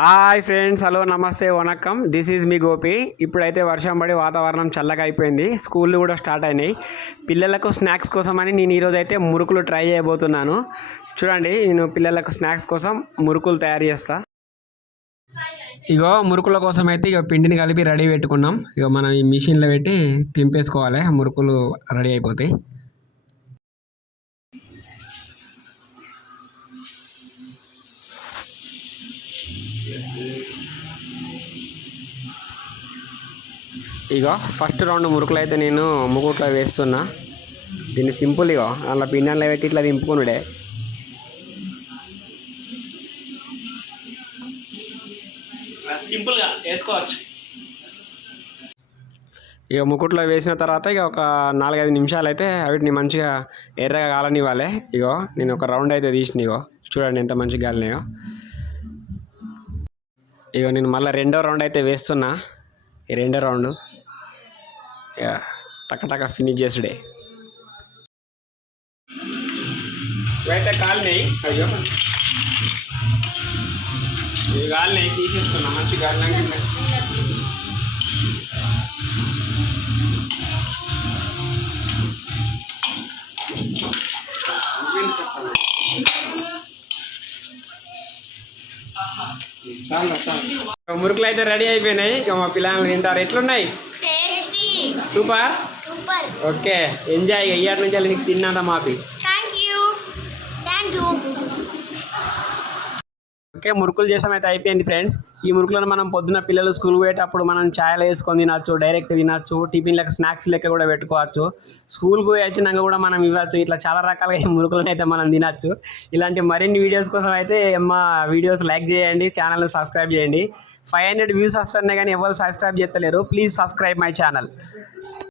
Hi friends, hello, నమస్తే, vanakkam. This is మీ గోపి. ఇప్పుడైతే వర్షం పడి వాతావరణం చల్లగా అయిపోయింది. స్కూళ్ళు కూడా స్టార్ట్ అయినాయి. పిల్లలకు స్నాక్స్ కోసమని నేను ఈరోజు అయితే మురుకులు ట్రై చేయబోతున్నాను. చూడండి, నేను పిల్లలకు స్నాక్స్ కోసం మురుకులు తయారు చేస్తా. ఇగో మురుకుల కోసం అయితే ఇక పిండిని కలిపి రెడీ పెట్టుకున్నాం. ఇక మనం ఈ మిషన్లో పెట్టి తింపేసుకోవాలి. మురుకులు రెడీ అయిపోతాయి. ఇగో ఫస్ట్ రౌండ్ మురుకులు అయితే నేను ముకుట్లో వేస్తున్నా. దీన్ని సింపుల్ ఇగో అలా పిండిలో పెట్టి ఇట్లా దింపుకునుడే. సింపుల్గా వేసుకోవచ్చు. ఇక ముకుట్లో వేసిన తర్వాత ఇక ఒక 4-5 నిమిషాలు అయితే వీటిని మంచిగా ఎర్రగా కాలనివ్వాలి. ఇగో నేను ఒక రౌండ్ అయితే తీసిన. ఇగో చూడండి ఎంత మంచిగా కాలినాయో. ఇగో నేను మళ్ళీ రెండో రౌండ్ అయితే వేస్తున్నా. ఈ రెండో రౌండ్ టక ఫినిష్ చేసుడే. ఇవైతే కాలినాయి. అయ్యో ఇవి కాలినాయి, తీసేస్తున్నా. మంచి కాలినాక మురుకులు అయితే రెడీ అయిపోయినాయి. ఇక మా పిల్లలు తింటారు. ఎట్లున్నాయి? సూపర్. Okay, enjoy. ఇయర్ నుంచి నీకు తిన్నాదా మాపి. ఓకే, మురుకులు చేసాం అయితే అయిపోయింది ఫ్రెండ్స్. ఈ మురుకులను మనం పొద్దున్న పిల్లలు స్కూల్ పోయేటప్పుడు మనం ఛాయలు వేసుకొని తినచ్చు, డైరెక్ట్ తినచ్చు, టిఫిన్లకు స్నాక్స్ లెక్క కూడా పెట్టుకోవచ్చు. స్కూల్కి పోయి వచ్చినాక కూడా మనం ఇవ్వచ్చు. ఇట్లా చాలా రకాలుగా ఈ మురుకులను అయితే మనం తినచ్చు. ఇలాంటి మరిన్ని వీడియోస్ కోసం అయితే మా వీడియోస్ లైక్ చేయండి, ఛానల్ని సబ్స్క్రైబ్ చేయండి. 500 వ్యూస్ వస్తున్నాయి కానీ ఎవరు సబ్స్క్రైబ్ చేస్తలేరు. Please subscribe my channel.